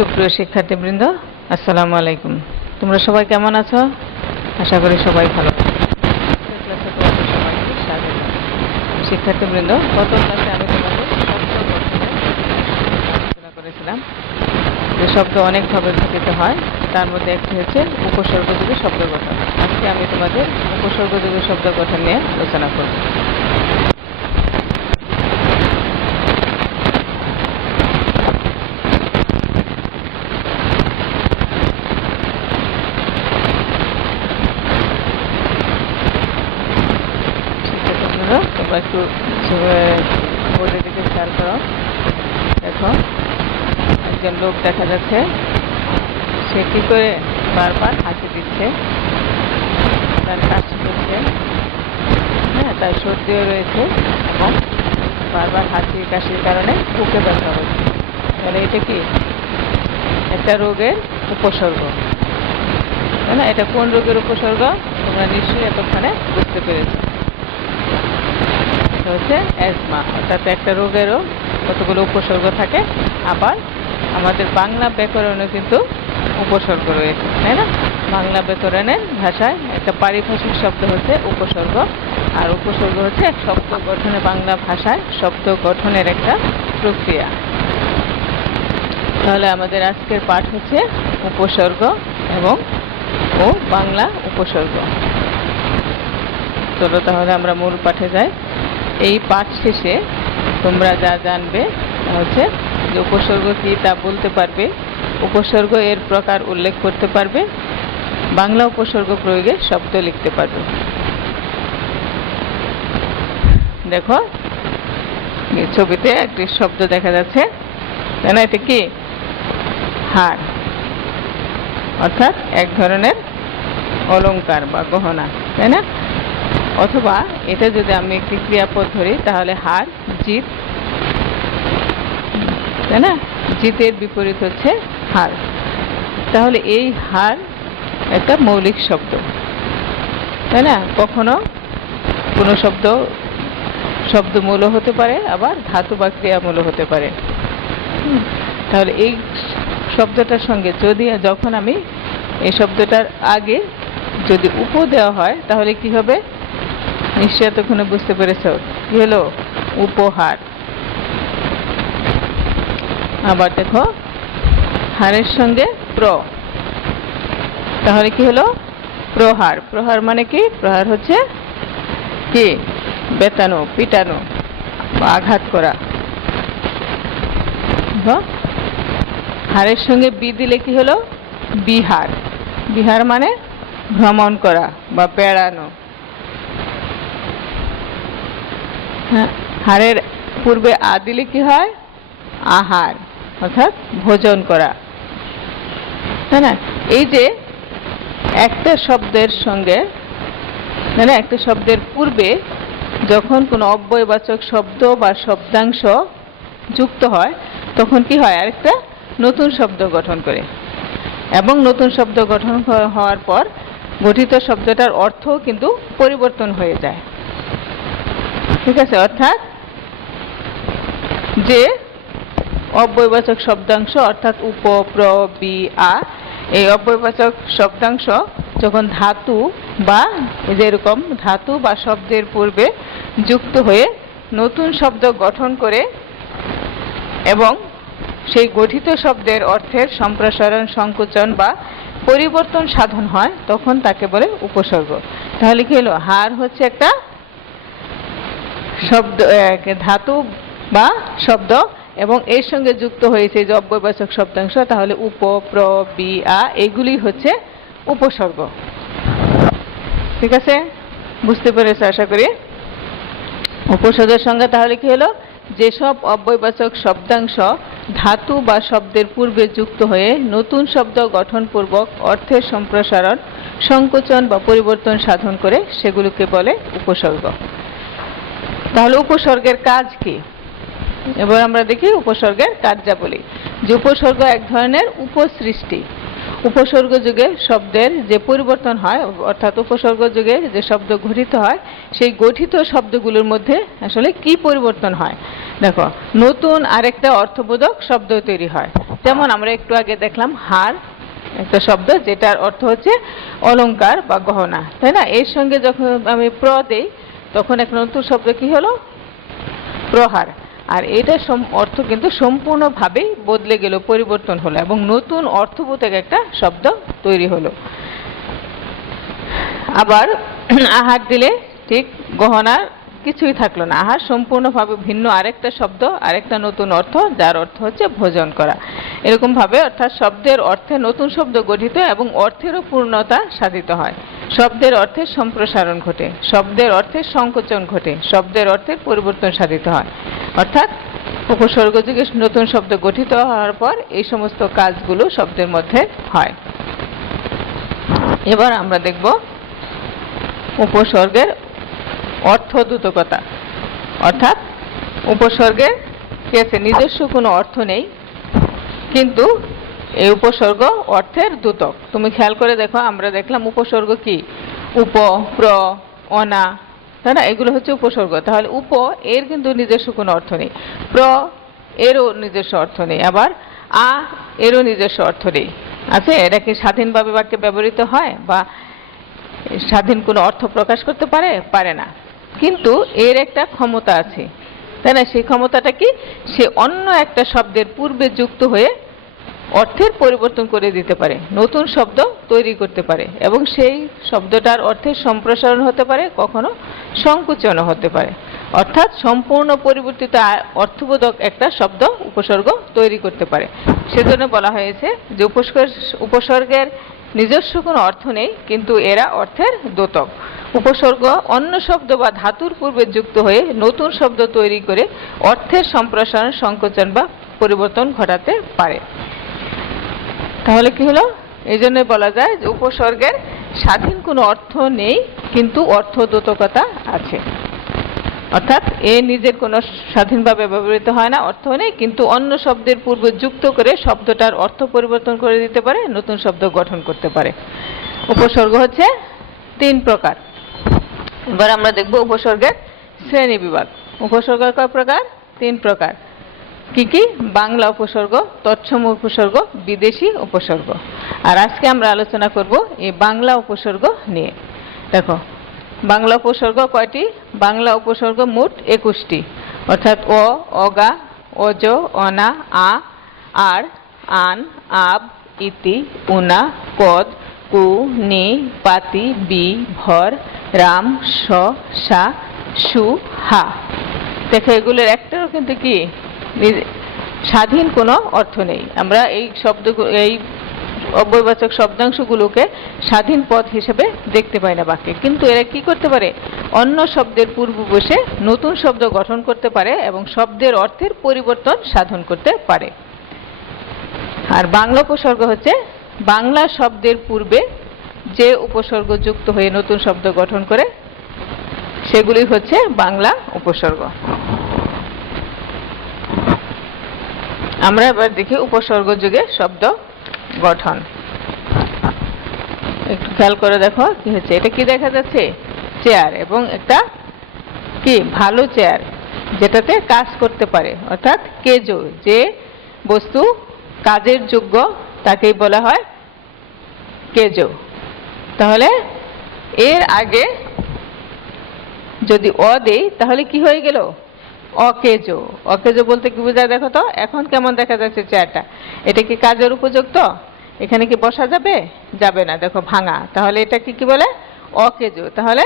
সুপ্রিয় শিক্ষার্থীবৃন্দ, আসসালামু আলাইকুম। তোমরা সবাই কেমন আছো? আশা করি সবাই ভালো। ক্লাসে তোমাদের সবাইকে স্বাগত। শিক্ষার্থীবৃন্দ, গত ক্লাসে আমি তোমাদের শব্দ গঠনের আলোচনা করেছিলাম যে শব্দ অনেকভাবে গঠিত হয়, তার মধ্যে একটি হচ্ছে উপসর্গযোগী শব্দ গঠন। আজকে আমি তোমাদের উপসর্গযোগী শব্দ গঠন নিয়ে আলোচনা করব। একটু বোর্ডের দিকে খেয়াল করো। দেখো, একজন লোক দেখা যাচ্ছে, সে কি করে বারবার হাসি দিচ্ছে, তার কাশি করছে, হ্যাঁ, তার সর্দিও রয়েছে এবং বারবার হাসি কাশির কারণে বুকে ব্যথা হচ্ছে। তাহলে এটা কি একটা রোগের উপসর্গ, তাই না? এটা কোন রোগের উপসর্গ তোমরা নিশ্চয়ই এতক্ষণে বুঝতে পেরেছো। হচ্ছে অ্যাজমা, অর্থাৎ একটা রোগেরও কতগুলো উপসর্গ থাকে। আবার আমাদের বাংলা ব্যাকরণে কিন্তু উপসর্গ রয়েছে, তাই না? বাংলা ব্যাকরণের ভাষায় একটা পারিভাষিক শব্দ হচ্ছে উপসর্গ, আর উপসর্গ হচ্ছে এক শব্দ গঠনে, বাংলা ভাষায় শব্দ গঠনের একটা প্রক্রিয়া। তাহলে আমাদের আজকের পাঠ হচ্ছে উপসর্গ এবং বাংলা উপসর্গ। চলো তাহলে আমরা মূল পাঠে যাই। এই পাঠ শেষে তোমরা যা জানবে হচ্ছে যে উপসর্গ কি তা বলতে পারবে, উপসর্গ এর প্রকার উল্লেখ করতে পারবে, বাংলা উপসর্গ প্রয়োগে শব্দ লিখতে পারবে। দেখো, ছবিতে একটি শব্দ দেখা যাচ্ছে, তাই না? এটা কি? হার, অর্থাৎ এক ধরনের অলংকার বা গহনা, তাই না? অথবা এটা যদি আমি একটি ক্রিয়াপদ ধরি তাহলে হার জিত, তাই না? জিতের বিপরীত হচ্ছে হার। তাহলে এই হার একটা মৌলিক শব্দ, তাই না? কখনো কোনো শব্দমূলক হতে পারে, আবার ধাতু বা ক্রিয়ামূলক হতে পারে। তাহলে এই শব্দটার সঙ্গে যখন আমি এই শব্দটার আগে যদি উপ দেওয়া হয় তাহলে কি হবে? নিশ্চয় এতক্ষণে বুঝতে পেরেছ কি হলো? উপহার। আবার দেখো, হারের সঙ্গে প্র, তাহলে কি হলো? প্রহার। প্রহার মানে কি? প্রহার হচ্ছে কি? বেতানো, পিটানো বা আঘাত করা। হারের সঙ্গে বি দিলে কি হলো? বিহার। বিহার মানে ভ্রমণ করা বা বেড়ানো। হারের পূর্বে আ দিলে কি হয়? আহার, অর্থাৎ ভোজন করা, তাই না? এই যে একটা শব্দের সঙ্গে, তাই না, একটা শব্দের পূর্বে যখন কোনো অব্যয়বাচক শব্দ বা শব্দাংশ যুক্ত হয় তখন কি হয়? আরেকটা নতুন শব্দ গঠন করে, এবং নতুন শব্দ গঠন হওয়ার পর গঠিত শব্দটার অর্থ কিন্তু পরিবর্তন হয়ে যায়। ঠিক আছে? অর্থাৎ যে অব্যয়বাচক শব্দাংশ, অর্থাৎ উপ, প্র, বি, আ, এই অব্যয়বাচক শব্দাংশ যখন ধাতু বা যেরকম ধাতু বা শব্দের পূর্বে যুক্ত হয়ে নতুন শব্দ গঠন করে এবং সেই গঠিত শব্দের অর্থের সম্প্রসারণ, সংকোচন বা পরিবর্তন সাধন হয়, তখন তাকে বলে উপসর্গ। তাহলে কি হলো? হার হচ্ছে একটা শব্দ, ধাতু বা শব্দ, এবং এর সঙ্গে যুক্ত হয়েছে যে অব্যয়বাচক শব্দাংশ, তাহলে উপ, প্র, বি, আ, এগুলি হচ্ছে উপসর্গ। ঠিক আছে? বুঝতে পেরেছ আশা করি। উপসর্গের সঙ্গে তাহলে কি হলো? যেসব অব্যয়বাচক শব্দাংশ ধাতু বা শব্দের পূর্বে যুক্ত হয়ে নতুন শব্দ গঠনপূর্বক অর্থের সম্প্রসারণ, সংকোচন বা পরিবর্তন সাধন করে সেগুলোকে বলে উপসর্গ। তাহলে উপসর্গের কাজ কি? এবার আমরা দেখি উপসর্গের কার্যাবলী। যে উপসর্গ এক ধরনের উপসৃষ্টি। উপসর্গ যুগে শব্দের যে পরিবর্তন হয়, অর্থাৎ উপসর্গ যুগে যে শব্দ গঠিত হয়, সেই গঠিত শব্দগুলোর মধ্যে আসলে কি পরিবর্তন হয়? দেখো, নতুন আরেকটা অর্থবোধক শব্দ তৈরি হয়, যেমন আমরা একটু আগে দেখলাম হার একটা শব্দ, যেটার অর্থ হচ্ছে অলংকার বা গহনা, তাই না? এর সঙ্গে যখন আমি প্র দেই তখন এক নতুন শব্দ কি হলো? প্রহার। আর এটার অর্থ কিন্তু সম্পূর্ণভাবেই বদলে গেল, পরিবর্তন হলো এবং নতুন অর্থবোধক একটা শব্দ তৈরি হলো। আবার আহার দিলে ঠিক গহনার কিছুই থাকলো না, আহার সম্পূর্ণভাবে ভিন্ন আরেকটা শব্দ, আরেকটা নতুন অর্থ, যার অর্থ হচ্ছে ভোজন করা। এরকম ভাবে অর্থাৎ শব্দের অর্থে নতুন শব্দ গঠিত এবং অর্থেরও পূর্ণতা সাধিত হয়। শব্দের অর্থের সম্প্রসারণ ঘটে, শব্দের অর্থের সংকোচন ঘটে, শব্দের অর্থের পরিবর্তন সাধিত হয়। অর্থাৎ উপসর্গ যুগে নতুন শব্দ গঠিত হওয়ার পর এই সমস্ত কাজগুলো শব্দের মধ্যে হয়। এবার আমরা দেখব উপসর্গের অর্থদ্যোতকতা। অর্থাৎ উপসর্গের কাছে নিজস্ব কোনো অর্থ নেই, কিন্তু এই উপসর্গ অর্থের দ্যোতক। তুমি খেয়াল করে দেখো, আমরা দেখলাম উপসর্গ কি? উপ, প্র, অনা, তাই না? এগুলো হচ্ছে উপসর্গ। তাহলে উপ এর কিন্তু নিজস্ব কোনো অর্থ নেই, প্র এরও নিজস্ব অর্থ নেই, আবার আ এরও নিজস্ব অর্থ নেই। আছে, এটা কি স্বাধীনভাবে বাক্যে ব্যবহৃত হয় বা স্বাধীন কোনো অর্থ প্রকাশ করতে পারে? পারে না। কিন্তু এর একটা ক্ষমতা আছে, তাই না? সেই ক্ষমতাটা কি? সে অন্য একটা শব্দের পূর্বে যুক্ত হয়ে অর্থের পরিবর্তন করে দিতে পারে, নতুন শব্দ তৈরি করতে পারে এবং সেই শব্দটার অর্থের সম্প্রসারণ হতে পারে, কখনো সংকুচনও হতে পারে। অর্থাৎ সম্পূর্ণ পরিবর্তিত অর্থবোধক একটা শব্দ উপসর্গ তৈরি করতে পারে। সেজন্য বলা হয়েছে যে উপসর্গের নিজস্ব কোনো অর্থ নেই, কিন্তু এরা অর্থের দ্যোতক। উপসর্গ অন্য শব্দ বা ধাতুর পূর্বে যুক্ত হয়ে নতুন শব্দ তৈরি করে অর্থের সম্প্রসারণ, সংকোচন বা পরিবর্তন ঘটাতে পারে। তাহলে কি হলো? এই জন্য বলা যায় যে উপসর্গের স্বাধীন কোনো অর্থ নেই, কিন্তু অর্থদ্যোতকতা আছে। অর্থাৎ এ নিজের কোনো স্বাধীনভাবে ব্যবহৃত হয় না, অর্থ নেই, কিন্তু অন্য শব্দের পূর্বে যুক্ত করে শব্দটার অর্থ পরিবর্তন করে দিতে পারে, নতুন শব্দ গঠন করতে পারে। উপসর্গ হচ্ছে 3 প্রকার। এবার আমরা দেখব উপসর্গের শ্রেণী বিভাগ। উপসর্গ কয় প্রকার? 3 প্রকার। কি কি? বাংলা উপসর্গ, তৎসম উপসর্গ, বিদেশি উপসর্গ। আর আজকে আমরা আলোচনা করব এই বাংলা উপসর্গ নিয়ে। দেখো, বাংলা উপসর্গ কয়টি? বাংলা উপসর্গ মোট 21টি। অর্থাৎ অ, অগা, অজ, অনা, আ, আর, আন, আব, ইতি, উনা, কদ, কু, নি, পাতি, বি, ভর, রাম, স, সা, সু, হা। দেখো, এগুলোর একটাও কিন্তু কি স্বাধীন কোনো অর্থ নেই। আমরা এই এই অব্যয়বাচক শব্দাংশগুলোকে স্বাধীন পদ হিসেবে দেখতে পাই না বাক্যে, কিন্তু এরা কি করতে পারে? অন্য শব্দের পূর্বে বসে নতুন শব্দ গঠন করতে পারে এবং শব্দের অর্থের পরিবর্তন সাধন করতে পারে। আর বাংলা উপসর্গ হচ্ছে বাংলা শব্দের পূর্বে যে উপসর্গ যুক্ত হয়ে নতুন শব্দ গঠন করে, সেগুলি হচ্ছে বাংলা উপসর্গ। আমরা এবার দেখি উপসর্গ যুগে শব্দ গঠন। একটু খেয়াল করে দেখো কি হচ্ছে। এটা কি দেখা যাচ্ছে? চেয়ার, এবং একটা কি ভালো চেয়ার, যেটাতে কাজ করতে পারে। অর্থাৎ কেজো, যে বস্তু কাজের যোগ্য তাকেই বলা হয় কেজো। তাহলে এর আগে যদি অ দেই তাহলে কি হয়ে গেল? অকেজো। অকেজো বলতে কি বোঝায় দেখো তো। এখন কেমন দেখা যাচ্ছে চেয়ারটা? এটা কি কাজের উপযুক্ত? এখানে কি বসা যাবে? যাবে না, দেখো ভাঙা। তাহলে এটা কি বলে? অকেজো। তাহলে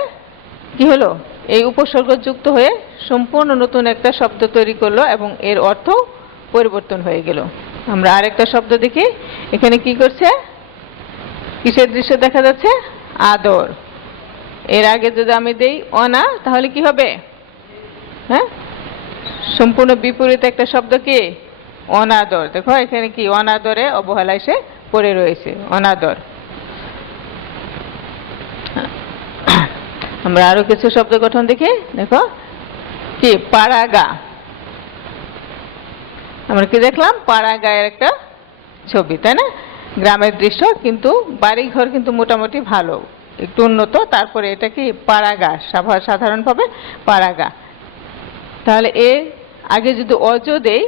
কি হলো? এই উপসর্গ যুক্ত হয়ে সম্পূর্ণ নতুন একটা শব্দ তৈরি করলো এবং এর অর্থ পরিবর্তন হয়ে গেল। আমরা আরেকটা শব্দ দেখি। এখানে কি করছে? কিসের দৃশ্য দেখা যাচ্ছে? আদর। এর আগে যদি আমি দেই অনা, তাহলে কি হবে? হ্যাঁ, সম্পূর্ণ বিপরীত একটা শব্দ কি? অনাদর। দেখো এখানে কি অনাদরে অবহেলা এসে পড়ে রয়েছে, অনাদর। আমরা আরো কিছু শব্দ গঠন দেখি। দেখো কি? পাড়াগা। আমরা কি দেখলাম? পাড়াগাঁয়ের একটা ছবি, তাই না? গ্রামের দৃশ্য, কিন্তু বাড়ি ঘর কিন্তু মোটামুটি ভালো, একটু উন্নত। তারপরে এটা কি? পাড়াগা, সাধারণভাবে পাড়াগা। তাহলে এর আগে যদি অজ দেই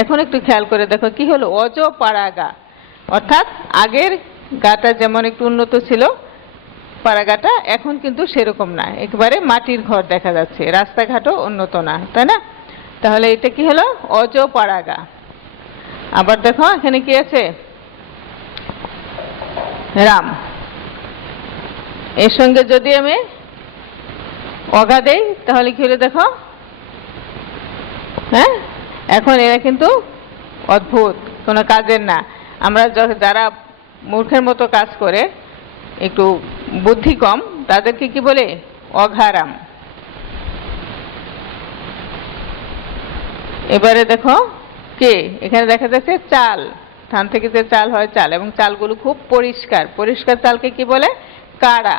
এখন একটু খেয়াল করে দেখো কি হলো, অজ পাড়াগা, অর্থাৎ আগের গাটা যেমন একটু উন্নত ছিল পাড়াগাটা, এখন কিন্তু সেরকম না, একেবারে মাটির ঘর দেখা যাচ্ছে, রাস্তাঘাটও উন্নত না, তাই না? তাহলে এটা কি হলো, অজ পাড়াগা। আবার দেখো এখানে কি আছে, রাম, এর সঙ্গে যদি আমি অগা দেই তাহলে কি হলো দেখো, হ্যাঁ, এখন এরা কিন্তু অদ্ভুত, কোনো কাজের না। আমরা যারা মূর্খের মতো কাজ করে, একটু বুদ্ধি কম, তাদেরকে কি বলে, অঘারাম। এবারে দেখো কে, এখানে দেখা যাচ্ছে চাল, ধান থেকে যে চাল হয় চাল, এবং চালগুলো খুব পরিষ্কার, পরিষ্কার চালকে কি বলে, কাড়া।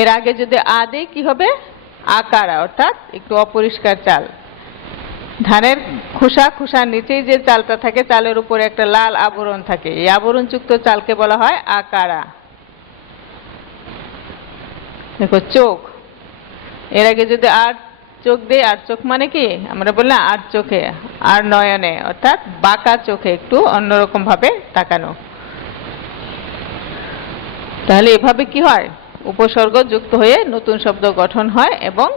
এর আগে যদি আ দেই কি হবে, আকারা, অর্থাৎ একটু অপরিষ্কার চাল। ধানের খোসার নিচেই যে চালটা থাকে, চালের উপরে একটা লাল আবরণ থাকে, এই আবরণযুক্ত চালকে বলা হয় আকারা। দেখো চোখ, এর আগে যদি আর চোখ দেই, আর চোখ মানে কি, আমরা বললাম আর চোখে, আর নয়নে, অর্থাৎ বাঁকা চোখে, একটু অন্যরকম ভাবে তাকানো। তাহলে এভাবে কি হয়, উপসর্গ যুক্ত হয়ে নতুন শব্দ গঠন হয় এবং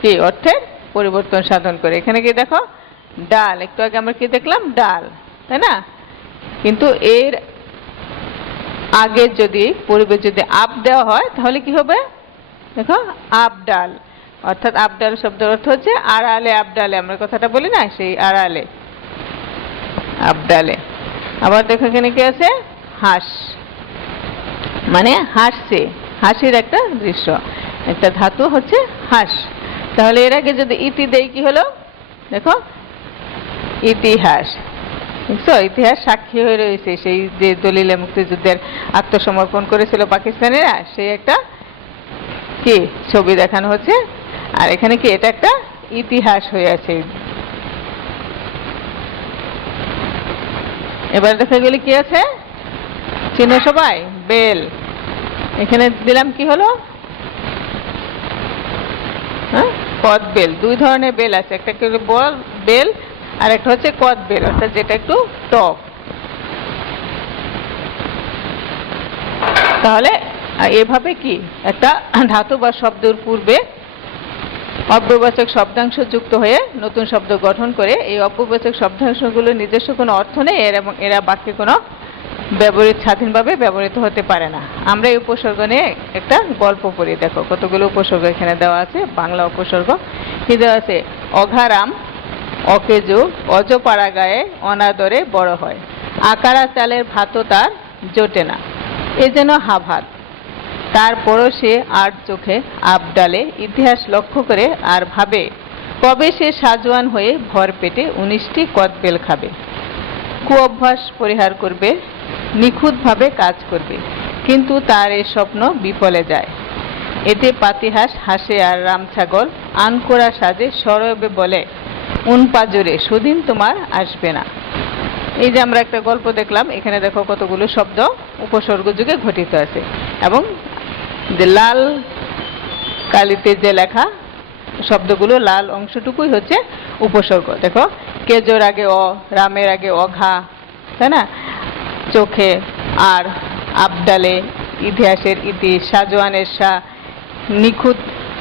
কি অর্থের পরিবর্তন সাধন করে। এখানে কি দেখো, ডাল, একটু আগে আমরা কি দেখলাম, ডাল, তাই না? কিন্তু এর আগে যদি পূর্বে যদি আপ দেওয়া হয় তাহলে কি হবে, দেখো আপ ডাল, অর্থাৎ আবডাল শব্দের অর্থ হচ্ছে আড়ালে আবডালে, আমরা কথাটা বলি না, সেই আড়ালে আবডালে। আবার দেখো এখানে কি আছে, হাস, মানে হাসছে, হাসির একটা দৃশ্য, একটা ধাতু হচ্ছে হাস। তাহলে এর আগে যদি ইতি দেই কি হলো, দেখো ইতিহাস, বুঝছো, ইতিহাস সাক্ষী হয়ে রয়েছে, সেই যে দলিলে মুক্তিযুদ্ধের আত্মসমর্পণ করেছিল পাকিস্তানিরা, সেই একটা কি ছবি দেখানো হচ্ছে, আর এখানে কি এটা একটা ইতিহাস হয়ে আছে। এবার দেখা গেলে কি আছে, চিহ্ন সবাই, বেল, এখানে দিলাম কি হলো, হ্যাঁ, কদ বেল। দুই ধরনের বেল আছে, একটা কি বল বেল, আর একটা হচ্ছে কদ বেল, অর্থাৎ যেটা একটু টক। তাহলে এভাবে কি একটা ধাতু বা শব্দের পূর্বে অব্যয়বাচক শব্দাংশ যুক্ত হয়ে নতুন শব্দ গঠন করে, এই অব্যয়বাচক শব্দাংশগুলোর নিজস্ব কোনো অর্থ নেই, এবং এরা বাক্যে কোনো স্বাধীনভাবে ব্যবহৃত হতে পারে না। আমরা এই উপসর্গ নিয়ে একটা গল্প পড়ি, দেখো কতগুলো উপসর্গ এখানে দেওয়া আছে, বাংলা উপসর্গ কি দেওয়া আছে, অঘারাম অকেজো অজপাড়া গায়ে অনাদরে বড় হয়, আকারা চালের ভাতও তার জোটে না, এ যেন হাভাত, তারপরও সে আর চোখে আবডালে ইতিহাস লক্ষ্য করে আর ভাবে, কবে সে সাজোয়ান হয়ে ভর পেটে 19টি কদবেল খাবে, কুঅভ্যাস পরিহার করবে, নিখুঁতভাবে কাজ করবে, কিন্তু তার এ স্বপ্ন বিফলে যায়। এতে পাতিহাস হাসে আর রামছাগল আনকোরা সাজে সরবে বলে, উনপাজরে সুদিন তোমার আসবে না। এই যে আমরা একটা গল্প দেখলাম, এখানে দেখো কতগুলো শব্দ উপসর্গ যুগে ঘটিত আছে, এবং যে লাল কালিতে যে লেখা শব্দগুলো, লাল অংশটুকুই হচ্ছে উপসর্গ। দেখো কেজোর আগে অ, রামের আগে অঘা, তাই না, চোখে আর, আবডালে ইতিহাসের ইতি, সাজোয়ানের সা, নিখুঁত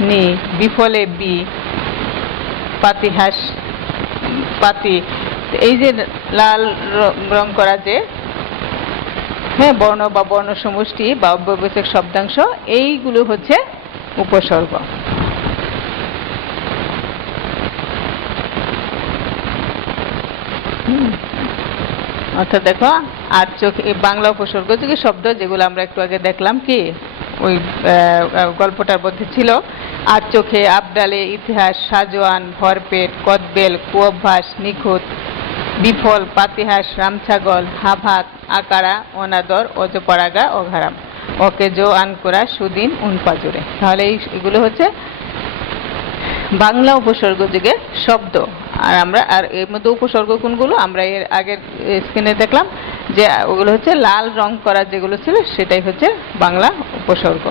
নি, বিফলে বি, পাতিহাস পাতি। এই যে লাল রং করা যে, হ্যাঁ, বর্ণ বা বর্ণ সমষ্টি বা অব্যয়বাচক শব্দাংশ, এইগুলো হচ্ছে উপসর্গ। অর্থাৎ দেখো আর চোখ, এই বাংলা উপসর্গ যুগে শব্দ যেগুলো আমরা একটু আগে দেখলাম, কি ওই গল্পটার মধ্যে ছিল, আর চোখে, আবডালে, ইতিহাস, সাজোয়ান, ভরপেট, কদবেল, কুঅভ্যাস, নিখুঁত, বিফল, পাতিহাস, রামছাগল, হাভাত, আকারা, অনাদর, অজপরাগা, অঘারাম, অকেজো, আনকোরা, সুদিন, উনপাজরে। তাহলে এগুলো হচ্ছে বাংলা উপসর্গ যুগে শব্দ। আর আমরা আর এর মধ্যে উপসর্গ কোনগুলো, আমরা এর আগের স্ক্রিনে দেখলাম যে ওগুলো হচ্ছে লাল রং করা যেগুলো ছিল, সেটাই হচ্ছে বাংলা উপসর্গ।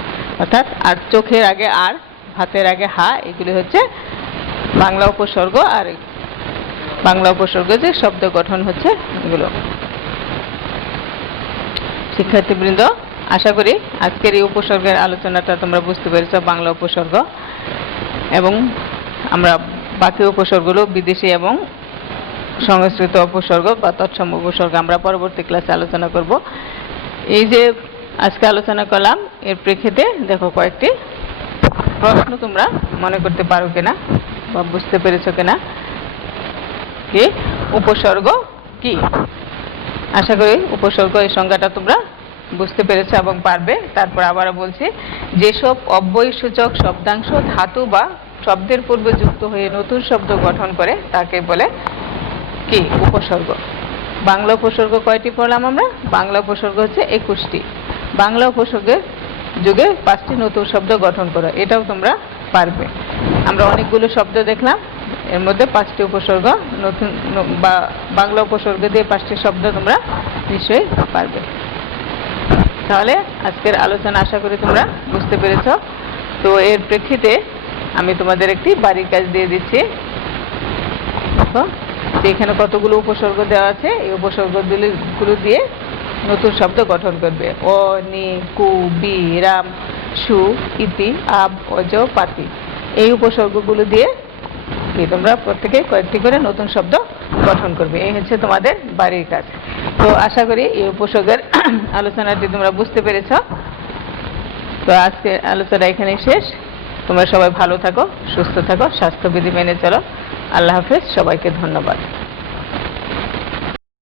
অর্থাৎ আর চোখের আগে আর, ভাতের আগে হা, এগুলি হচ্ছে বাংলা উপসর্গ। আর বাংলা উপসর্গ যে শব্দ গঠন হচ্ছে এগুলো। শিক্ষার্থীবৃন্দ, আশা করি আজকের এই উপসর্গের আলোচনাটা তোমরা বুঝতে পেরেছো, বাংলা উপসর্গ। এবং আমরা বাকি উপসর্গগুলো বিদেশি এবং সংস্কৃত উপসর্গ বা তৎসম উপসর্গ আমরা পরবর্তী ক্লাসে আলোচনা করব। এই যে আজকে আলোচনা করলাম এর প্রেক্ষিতে দেখো কয়েকটি প্রশ্ন তোমরা মনে করতে পারো কিনা বা বুঝতে পেরেছো কিনা। কি উপসর্গ কি? আশা করি উপসর্গ এই সংজ্ঞাটা তোমরা বুঝতে পেরেছো এবং পারবে। তারপর আবারও বলছি, যেসব অব্যয়সূচক শব্দাংশ ধাতু বা শব্দের পূর্বে যুক্ত হয়ে নতুন শব্দ গঠন করে তাকে বলে কি উপসর্গ। বাংলা উপসর্গ কয়টি পড়লাম আমরা? বাংলা উপসর্গ হচ্ছে 21টি। বাংলা উপসর্গের যুগে 5টি নতুন শব্দ গঠন করা, এটাও তোমরা পারবে। আমরা অনেকগুলো শব্দ দেখলাম, এর মধ্যে 5টি উপসর্গ নতুন বা বাংলা উপসর্গ দিয়ে 5টি শব্দ তোমরা নিশ্চয়ই পারবে। তাহলে আজকের আলোচনা আশা করি তোমরা বুঝতে পেরেছ। তো এর প্রেক্ষিতে আমি তোমাদের একটি বাড়ির কাজ দিয়ে দিচ্ছি। দেখো যে এখানে কতগুলো উপসর্গ দেওয়া আছে, এই উপসর্গগুলো দিয়ে নতুন শব্দ গঠন করবে। অ, নি, কু, বি, রাম, সু, ইতি, আব, অজ, পাতি। এই উপসর্গগুলো দিয়ে তোমরা প্রত্যেকে কয়েকটি করে নতুন শব্দ গঠন করবে। এই হচ্ছে তোমাদের বাড়ির কাজ। তো আশা করি এই উপসর্গের আলোচনাটি তোমরা বুঝতে পেরেছ। তো আজকে আলোচনা এখানেই শেষ। তোমরা সবাই ভালো থাকো, সুস্থ থাকো, স্বাস্থ্যবিধি মেনে চলো। আল্লাহ হাফেজ, সবাইকে ধন্যবাদ।